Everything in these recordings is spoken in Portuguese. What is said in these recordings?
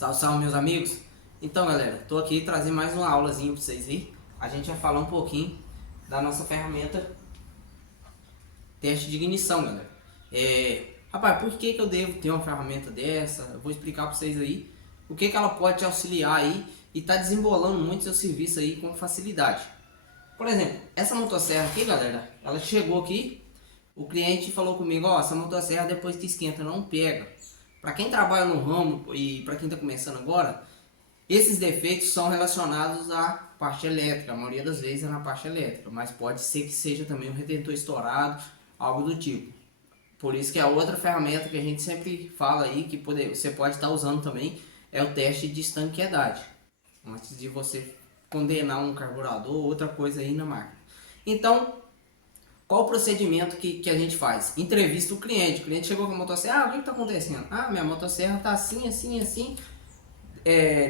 Salve, salve, meus amigos. Então, galera, tô aqui trazendo mais uma aulazinha pra vocês aí. A gente vai falar um pouquinho da nossa ferramenta teste de ignição, galera. Rapaz, por que eu devo ter uma ferramenta dessa? Eu vou explicar pra vocês aí o que ela pode te auxiliar aí e tá desembolando muito seu serviço aí com facilidade. Por exemplo, essa motosserra aqui, galera, ela chegou aqui, o cliente falou comigo, ó, essa motosserra depois que esquenta não pega. Para quem trabalha no ramo e para quem está começando agora, esses defeitos são relacionados à parte elétrica, a maioria das vezes é na parte elétrica, mas pode ser que seja também um retentor estourado, algo do tipo. Por isso que a outra ferramenta que a gente sempre fala aí, que você pode estar usando também, é o teste de estanqueidade. Antes de você condenar um carburador ou outra coisa aí na máquina. Então, qual o procedimento que a gente faz? Entrevista o cliente chegou com a motosserra, o que está acontecendo? Minha motosserra está assim, assim, assim.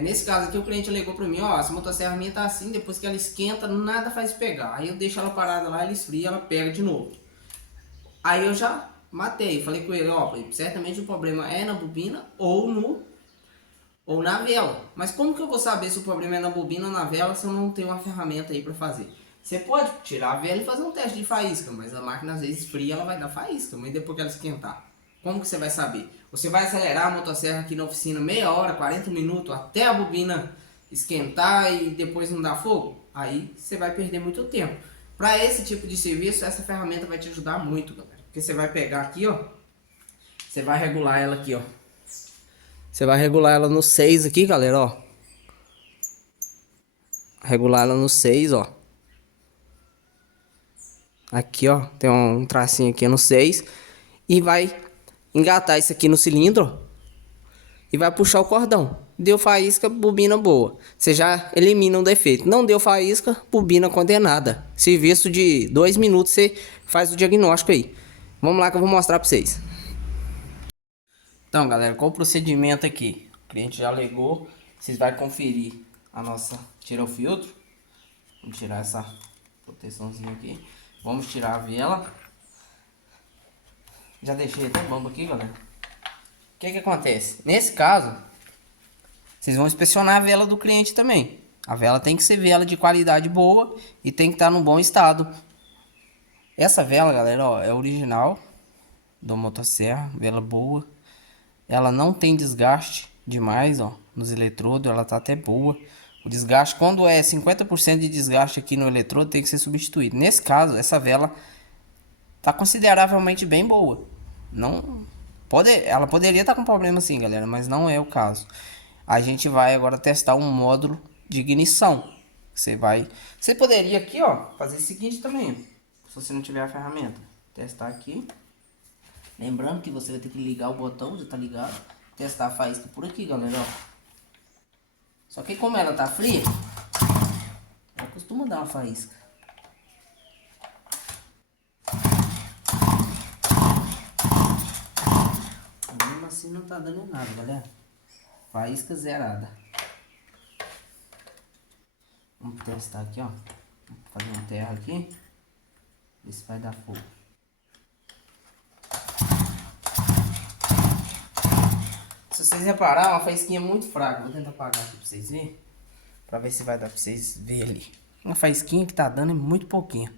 Nesse caso aqui o cliente alegou para mim, ó, essa motosserra minha tá assim, depois que ela esquenta, nada faz pegar. Aí eu deixo ela parada lá, ela esfria, ela pega de novo. Aí eu já matei, falei com ele, ó, certamente o problema é na bobina ou na vela. Mas como que eu vou saber se o problema é na bobina ou na vela se eu não tenho uma ferramenta aí para fazer? Você pode tirar a vela e fazer um teste de faísca, mas a máquina às vezes fria, ela vai dar faísca, mas depois que ela esquentar, como que você vai saber? Você vai acelerar a motosserra aqui na oficina meia hora, 40 minutos, até a bobina esquentar e depois não dar fogo? Aí você vai perder muito tempo. Para esse tipo de serviço, essa ferramenta vai te ajudar muito, galera. Porque você vai pegar aqui, ó, você vai regular ela aqui, ó. Você vai regular ela no 6 aqui, galera, ó. Regular ela no 6, ó. Aqui, ó, tem um tracinho aqui no 6. E vai engatar isso aqui no cilindro, ó, e vai puxar o cordão. Deu faísca, bobina boa. Você já elimina um defeito. Não deu faísca, bobina condenada. Serviço de 2 minutos você faz o diagnóstico aí. Vamos lá que eu vou mostrar pra vocês. Então, galera, qual o procedimento aqui? O cliente já ligou. Vocês vão conferir a nossa... Tira o filtro. Vamos tirar essa proteçãozinha aqui. Vamos tirar a vela. Já deixei até bomba aqui, galera. O que acontece? Nesse caso, vocês vão inspecionar a vela do cliente também. A vela tem que ser vela de qualidade boa e tem que estar num bom estado. Essa vela, galera, ó, é original da motosserra, vela boa. Ela não tem desgaste demais, ó, nos eletrodos, ela tá até boa. O desgaste, quando é 50% de desgaste aqui no eletrodo, tem que ser substituído. Nesse caso, essa vela tá consideravelmente bem boa. Não ela poderia estar com problema sim, galera, mas não é o caso. A gente vai agora testar um módulo de ignição. Você poderia aqui, ó, fazer o seguinte também, se você não tiver a ferramenta, testar aqui. Lembrando que você vai ter que ligar o botão, já tá ligado. Testar a faísca por aqui, galera, ó. Só que como ela tá fria, ela costuma dar uma faísca. Mesmo assim não tá dando nada, galera. Faísca zerada. Vamos testar aqui, ó. Vou fazer uma terra aqui. Ver se vai dar fogo. Se vocês reparar, uma faísquinha muito fraca. Vou tentar apagar aqui pra vocês verem. Pra ver se vai dar pra vocês verem ali. Uma faísquinha que tá dando é muito pouquinho.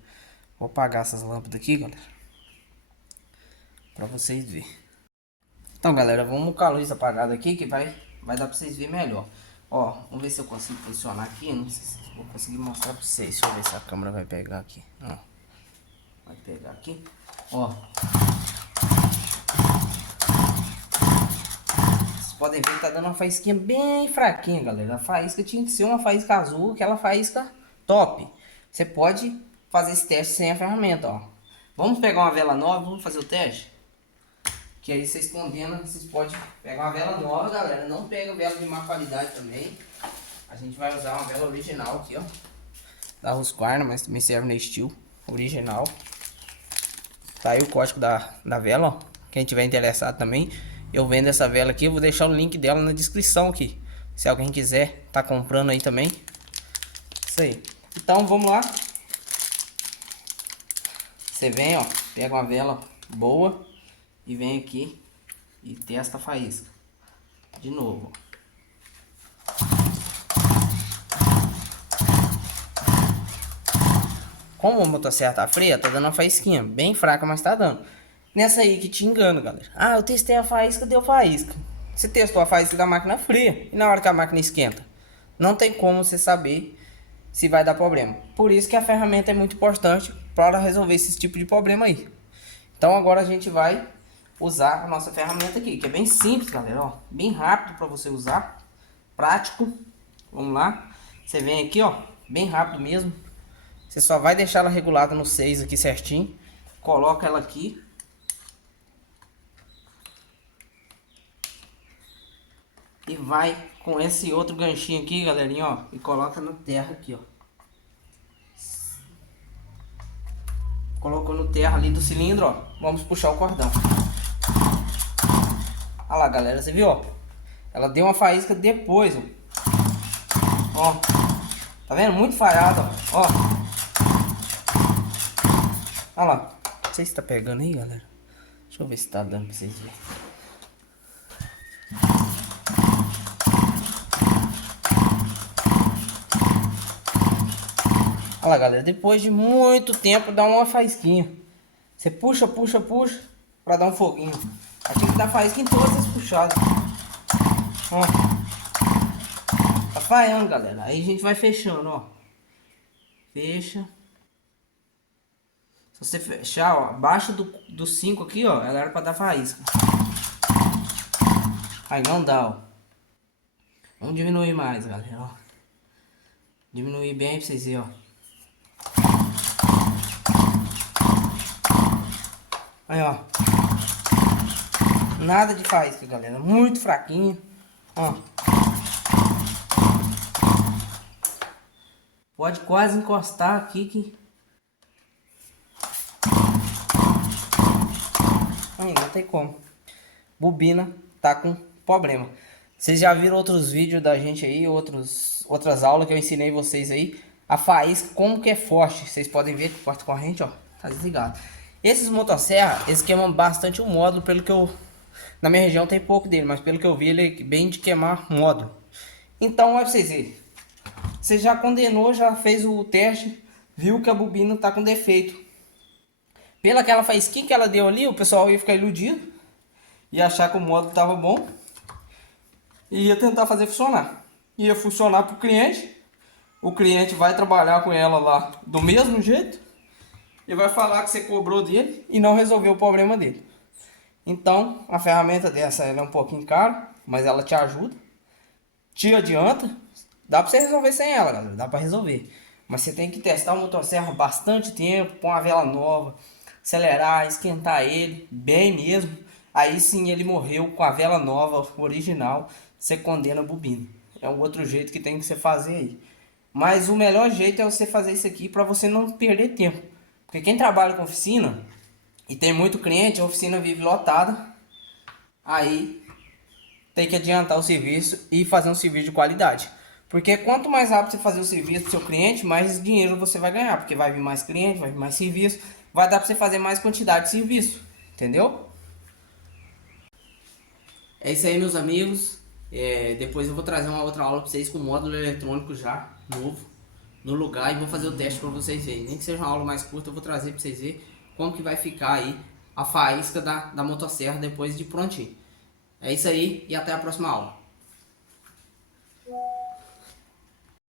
Vou apagar essas lâmpadas aqui, galera. Pra vocês verem. Então, galera, vamos com a luz apagada aqui que vai dar pra vocês verem melhor. Ó, vamos ver se eu consigo posicionar aqui. Não sei se vou conseguir mostrar pra vocês. Deixa eu ver se a câmera vai pegar aqui. Ó, vai pegar aqui. Ó. Vocês podem ver que tá dando uma faísquinha bem fraquinha, galera. A faísca tinha que ser uma faísca azul, aquela faísca top. Você pode fazer esse teste sem a ferramenta, ó. Vamos pegar uma vela nova, vamos fazer o teste? Que aí vocês condenam, vocês podem pegar uma vela nova, galera. Não pega vela de má qualidade também. A gente vai usar uma vela original aqui, ó. Da Husqvarna, mas também serve na Steel. Original. Tá aí o código da vela, ó. Quem tiver interessado também, eu vendo essa vela aqui. Eu vou deixar o link dela na descrição aqui. Se alguém quiser tá comprando aí também. Isso aí. Então vamos lá. Você vem, ó. Pega uma vela boa. E vem aqui e testa a faísca. De novo, ó. como a motosserra tá fria, tá dando uma faísquinha. Bem fraca, mas tá dando. Nessa aí que te engano, galera. Ah, eu testei a faísca, deu faísca. Você testou a faísca da máquina fria. E na hora que a máquina esquenta? Não tem como você saber se vai dar problema. Por isso que a ferramenta é muito importante para resolver esse tipo de problema aí. Então agora a gente vai usar a nossa ferramenta aqui, que é bem simples, galera, ó, bem rápido para você usar, prático. Vamos lá, você vem aqui, ó, bem rápido mesmo. Você só vai deixar ela regulada no 6 aqui certinho, coloca ela aqui. E vai com esse outro ganchinho aqui, galerinha, ó, e coloca na terra aqui, ó. Colocou no terra ali do cilindro, ó. Vamos puxar o cordão. Olha lá, galera, você viu, ó? Ela deu uma faísca depois, ó. Ó. Tá vendo? Muito falhado, ó. Olha lá. Não sei se tá pegando aí, galera. Deixa eu ver se tá dando pra vocês verem. Olha lá, galera, depois de muito tempo dá uma faísquinha. Você puxa, puxa, puxa pra dar um foguinho. Aí tem que dar faísca em todas as puxadas. Ó. Tá falhando, galera. Aí a gente vai fechando, ó. Fecha. Se você fechar, ó, abaixo do 5 aqui, ó, ela era pra dar faísca. Aí não dá, ó. Vamos diminuir mais, galera, ó. Diminuir bem pra vocês verem, ó. Aí, ó. Nada de faísca, galera. Muito fraquinho. Ó. Pode quase encostar aqui que... Aí, não tem como. Bobina tá com problema. Vocês já viram outros vídeos da gente aí, outras aulas que eu ensinei vocês aí. A faísca, como que é forte. Vocês podem ver que o porta-corrente, ó, tá desligado. Esses motosserra, eles queimam bastante o módulo, pelo que eu... Na minha região tem pouco dele, mas pelo que eu vi, ele é bem de queimar módulo. Então, olha pra vocês verem. Você já condenou, já fez o teste, viu que a bobina tá com defeito. Pela aquela faísquinha que ela deu ali, o pessoal ia ficar iludido. Ia achar que o módulo tava bom. E ia tentar fazer funcionar. Ia funcionar pro cliente. O cliente vai trabalhar com ela lá do mesmo jeito. E vai falar que você cobrou dele e não resolveu o problema dele. Então, a ferramenta dessa ela é um pouquinho cara, mas ela te ajuda, te adianta. Dá pra você resolver sem ela, galera, dá pra resolver. Mas você tem que testar o motosserra bastante tempo, pôr uma vela nova, acelerar, esquentar ele bem mesmo. Aí sim ele morreu com a vela nova, original, você condena a bobina. É um outro jeito que tem que você fazer aí. Mas o melhor jeito é você fazer isso aqui para você não perder tempo. Porque quem trabalha com oficina e tem muito cliente, a oficina vive lotada. Aí tem que adiantar o serviço e fazer um serviço de qualidade. Porque quanto mais rápido você fazer o serviço do seu cliente, mais dinheiro você vai ganhar. Porque vai vir mais cliente, vai vir mais serviço. Vai dar para você fazer mais quantidade de serviço. Entendeu? É isso aí, meus amigos. Depois eu vou trazer uma outra aula para vocês com módulo eletrônico já, novo, no lugar. E vou fazer o teste para vocês verem. Nem que seja uma aula mais curta, eu vou trazer para vocês verem como que vai ficar aí a faísca da motosserra depois de prontinho. É isso aí e até a próxima aula.